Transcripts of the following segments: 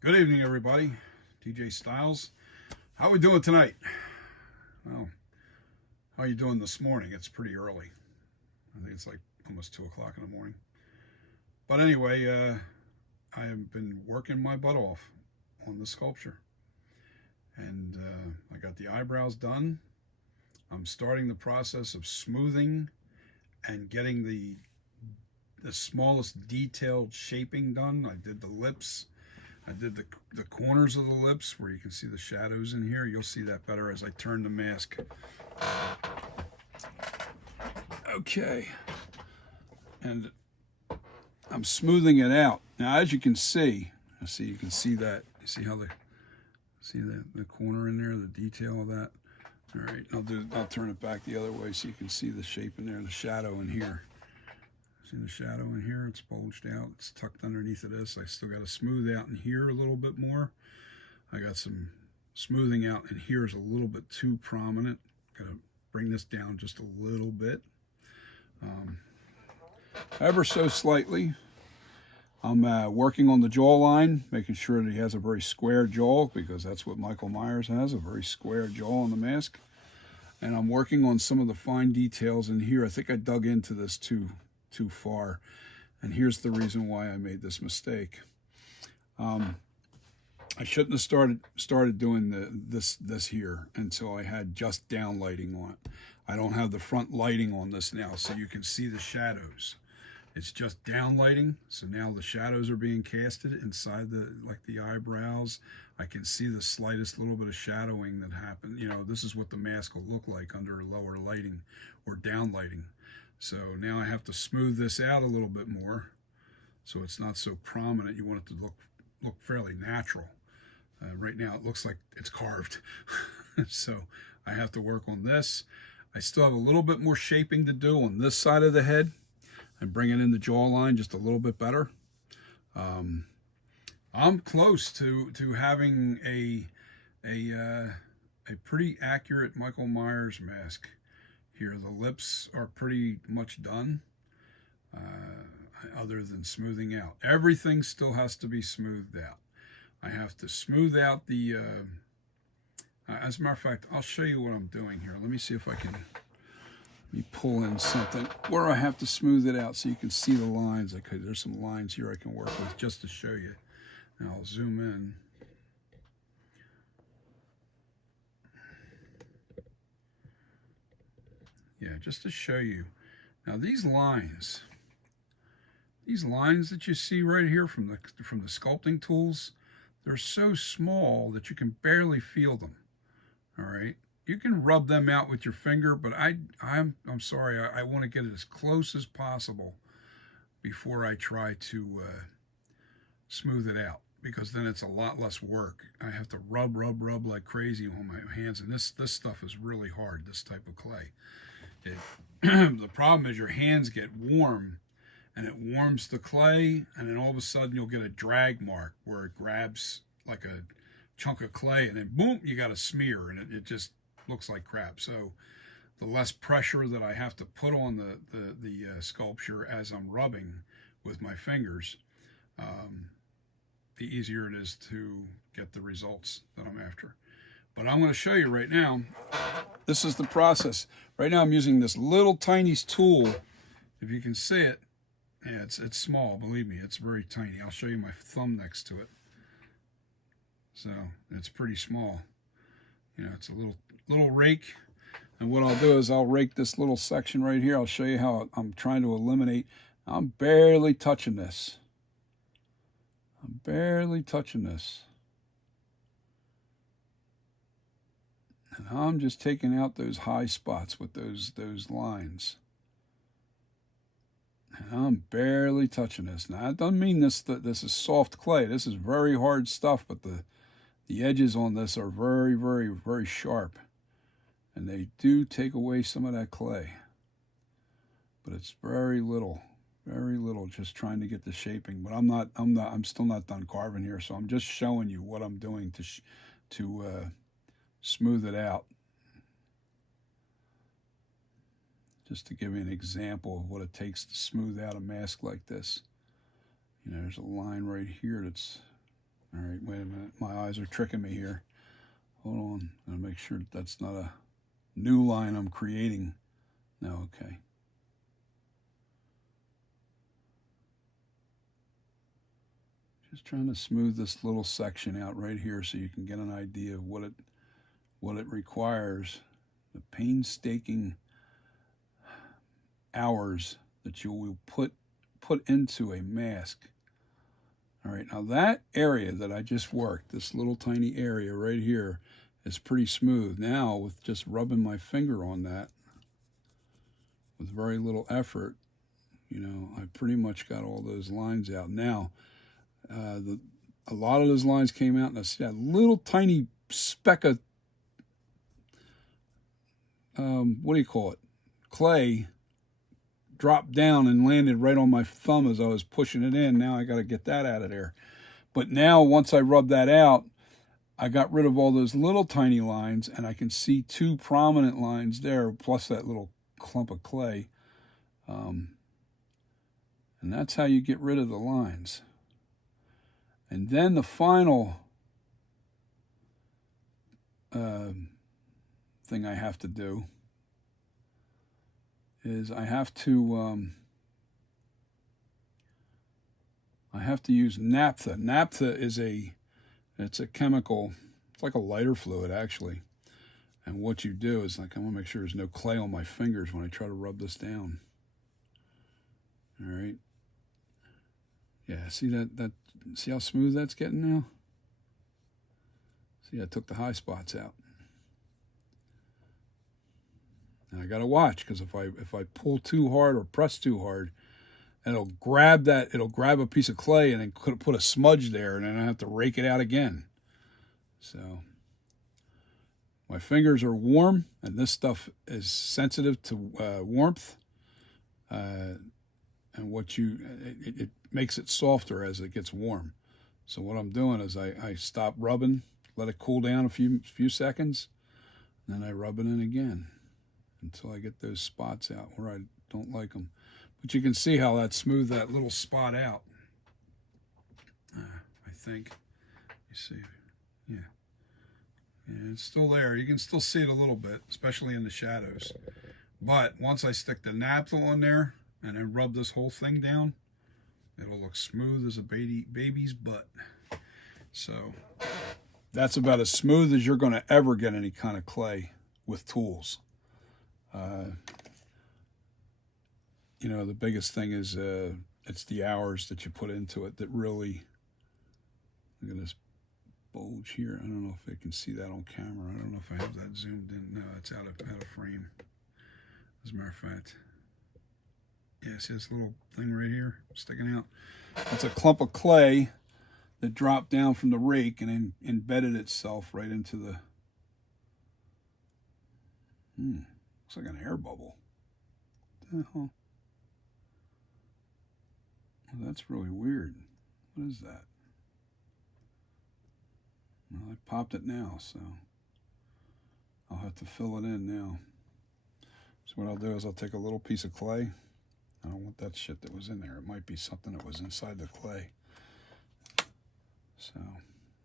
Good evening, everybody. TJ Styles. How we doing tonight? Well, how you doing this morning? It's pretty early. I think it's like almost 2 o'clock in the morning. But anyway, I have been working my butt off on the sculpture. And I got the eyebrows done. I'm starting the process of smoothing and getting the smallest detailed shaping done. I did the lips. I did the corners of the lips where you can see the shadows in here. You'll see that better as I turn the mask. Okay. And I'm smoothing it out. Now, as you can see, you can see that. You see how the corner in there, the detail of that. All right, I'll turn it back the other way so you can see the shape in there, the shadow in here. See the shadow in here? It's bulged out. It's tucked underneath of this. I still got to smooth out in here a little bit more. I got some smoothing out in here is a little bit too prominent. Got to bring this down just a little bit. Ever so slightly. I'm working on the jawline, making sure that he has a very square jaw, because that's what Michael Myers has, a very square jaw on the mask. And I'm working on some of the fine details in here. I think I dug into this too far, and here's the reason why I made this mistake. I shouldn't have started doing this here until I had just down lighting on it. I don't have the front lighting on this now, so you can see the shadows. It's just down lighting, so now the shadows are being casted inside the eyebrows. I can see the slightest little bit of shadowing that happened. You know, this is what the mask will look like under lower lighting or down lighting. So now I have to smooth this out a little bit more so it's not so prominent. You want it to look fairly natural. Right now it looks like it's carved. So I have to work on this. I still have a little bit more shaping to do on this side of the head and bringing in the jawline just a little bit better. I'm close to having a pretty accurate Michael Myers mask. Here, the lips are pretty much done, other than smoothing out. Everything still has to be smoothed out. I have to smooth out the, as a matter of fact, I'll show you what I'm doing here. Let me see if I can, let me pull in something where I have to smooth it out so you can see the lines. Okay, there's some lines here I can work with just to show you. Now I'll zoom in. Yeah, just to show you. Now these lines that you see right here from the sculpting tools, they're so small that you can barely feel them. All right, you can rub them out with your finger, but I'm sorry, I want to get it as close as possible before I try to smooth it out, because then it's a lot less work. I have to rub like crazy on my hands, and this stuff is really hard. This type of clay. The problem is your hands get warm and it warms the clay, and then all of a sudden you'll get a drag mark where it grabs like a chunk of clay, and then boom, you got a smear, and it just looks like crap. So the less pressure that I have to put on the sculpture as I'm rubbing with my fingers, the easier it is to get the results that I'm after. But I'm going to show you right now. This is the process. Right now I'm using this little tiny tool. If you can see it, yeah, it's small, believe me, it's very tiny. I'll show you my thumb next to it. So it's pretty small. You know, it's a little rake. And what I'll do is I'll rake this little section right here. I'll show you how I'm trying to eliminate. I'm barely touching this. I'm barely touching this. And I'm just taking out those high spots with those lines. And I'm barely touching this. Now, that doesn't mean this is soft clay. This is very hard stuff, but the edges on this are very, very, very sharp. And they do take away some of that clay. But it's very little, just trying to get the shaping. But I'm still not done carving here, so I'm just showing you what I'm doing to smooth it out. Just to give you an example of what it takes to smooth out a mask like this. You know, there's a line right here that's All right, wait a minute. My eyes are tricking me here. Hold on. I'm going to make sure that's not a new line I'm creating. No, okay. Just trying to smooth this little section out right here so you can get an idea of what it requires. The painstaking hours that you will put into a mask. All right, now that area that I just worked, this little tiny area right here, is pretty smooth. Now, with just rubbing my finger on that, with very little effort, you know, I pretty much got all those lines out. Now, a lot of those lines came out, and I see that little tiny speck of, what do you call it, clay, dropped down and landed right on my thumb as I was pushing it in. Now I got to get that out of there. But now, once I rub that out, I got rid of all those little tiny lines, and I can see two prominent lines there, plus that little clump of clay. And that's how you get rid of the lines. And then the final thing I have to do is I have to use naphtha. Naphtha is it's a chemical. It's like a lighter fluid, actually. And what you do is, like, I want to make sure there's no clay on my fingers when I try to rub this down. All right. Yeah, see see how smooth that's getting now? See, I took the high spots out. And I got to watch, because if I pull too hard or press too hard, it'll grab a piece of clay and then put a smudge there, and then I have to rake it out again. So my fingers are warm, and this stuff is sensitive to warmth, and it makes it softer as it gets warm. So what I'm doing is I stop rubbing, let it cool down a few seconds, and then I rub it in again until I get those spots out where I don't like them. But you can see how that smoothed that little spot out. I think. You see, yeah. And it's still there. You can still see it a little bit, especially in the shadows. But once I stick the naphtha on there and then rub this whole thing down, it'll look smooth as a baby's butt. So that's about as smooth as you're going to ever get any kind of clay with tools. You know, the biggest thing is it's the hours that you put into it that really. Look at this bulge here. I don't know if I can see that on camera. I don't know if I have that zoomed in. No, it's out of frame. As a matter of fact, yeah, see this little thing right here sticking out? It's a clump of clay that dropped down from the rake and then embedded itself right into the. Looks like an air bubble. What the hell? Well, that's really weird. What is that? Well, I popped it now, so I'll have to fill it in now. So what I'll do is I'll take a little piece of clay. I don't want that shit that was in there. It might be something that was inside the clay. So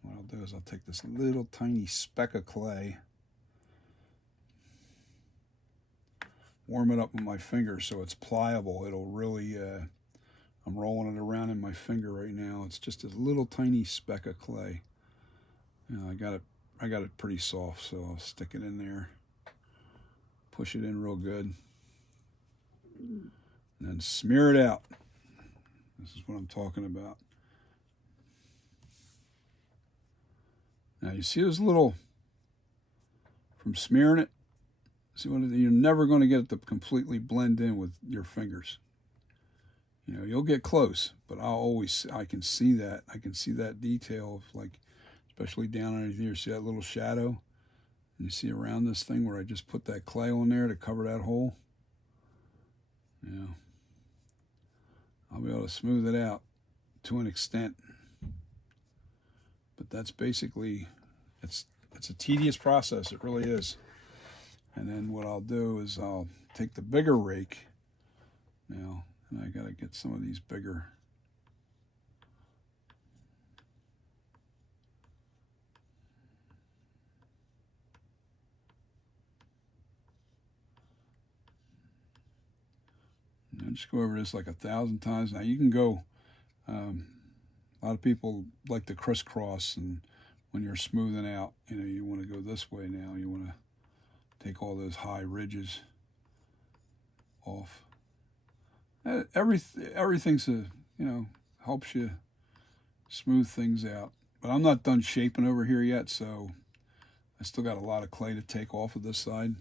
what I'll do is I'll take this little tiny speck of clay, warm it up with my finger so it's pliable. It'll really, I'm rolling it around in my finger right now. It's just a little tiny speck of clay. You know, I got it pretty soft, so I'll stick it in there, push it in real good, and then smear it out. This is what I'm talking about. Now you see those little, from smearing it, see what you're never going to get it to completely blend in with your fingers. You know, you'll get close, but I can see that. I can see that detail of, like, especially down underneath here. See that little shadow? And you see around this thing where I just put that clay on there to cover that hole? Yeah. I'll be able to smooth it out to an extent. But that's basically, it's a tedious process. It really is. And then what I'll do is I'll take the bigger rake now, and I got to get some of these bigger. just go over this like 1,000 times. Now you can go, a lot of people like to crisscross, and when you're smoothing out, you know, you want to go this way now. You want to take all those high ridges off. Everything's helps you smooth things out. But I'm not done shaping over here yet, so I still got a lot of clay to take off of this side.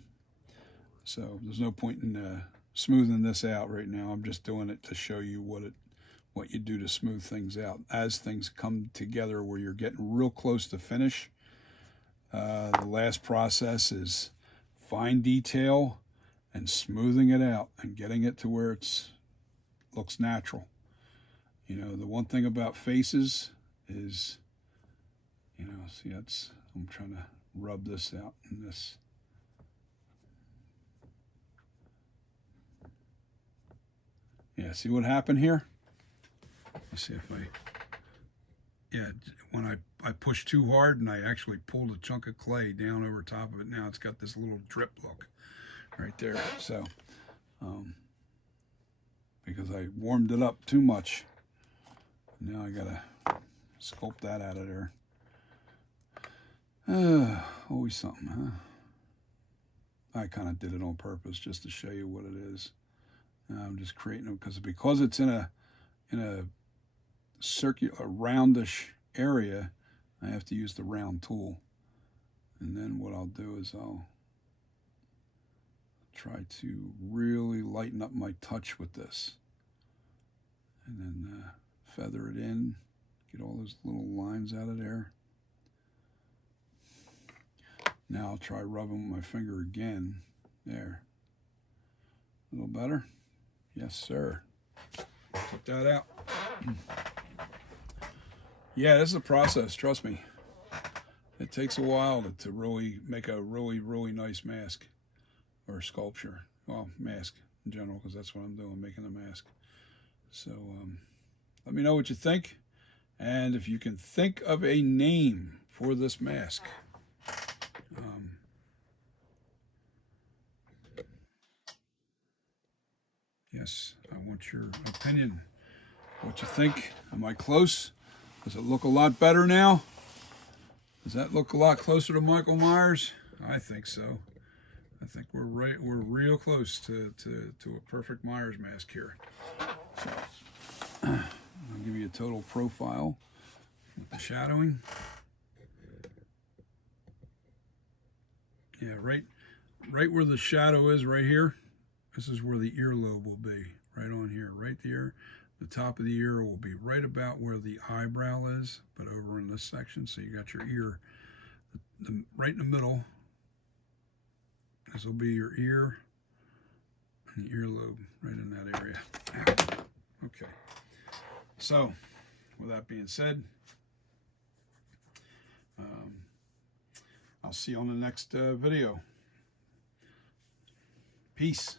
So there's no point in smoothing this out right now. I'm just doing it to show you what you do to smooth things out. As things come together where you're getting real close to finish, the last process is fine detail and smoothing it out and getting it to where it looks natural. You know, the one thing about faces is, you know, see, I'm trying to rub this out in this. Yeah, see what happened here? Let's see if yeah, when I pushed too hard and I actually pulled a chunk of clay down over top of it, now it's got this little drip look right there. So, because I warmed it up too much, now I gotta sculpt that out of there. Always something, huh? I kind of did it on purpose just to show you what it is. I'm just creating them because it's in a circular, roundish area. I have to use the round tool, and then what I'll do is I'll try to really lighten up my touch with this, and then feather it in, get all those little lines out of there. Now I'll try rubbing with my finger again. There. A little better? Yes, sir. Check that out. Yeah, this is a process, trust me. It takes a while to really make a really nice mask or sculpture. Well, mask in general, because that's what I'm doing, making a mask. So let me know what you think, and if you can think of a name for this mask. Yes, I want your opinion. What you think? Am I close? Does it look a lot better now? Does that look a lot closer to Michael Myers? I think so. I think we're real close to a perfect Myers mask here. So, I'll give you a total profile with the shadowing. Yeah, right where the shadow is, right here. This is where the earlobe will be, right on here, right there. The top of the ear will be right about where the eyebrow is, but over in this section. So you got your ear, right in the middle. This will be your ear and the earlobe, right in that area. Okay. So, with that being said, I'll see you on the next video. Peace.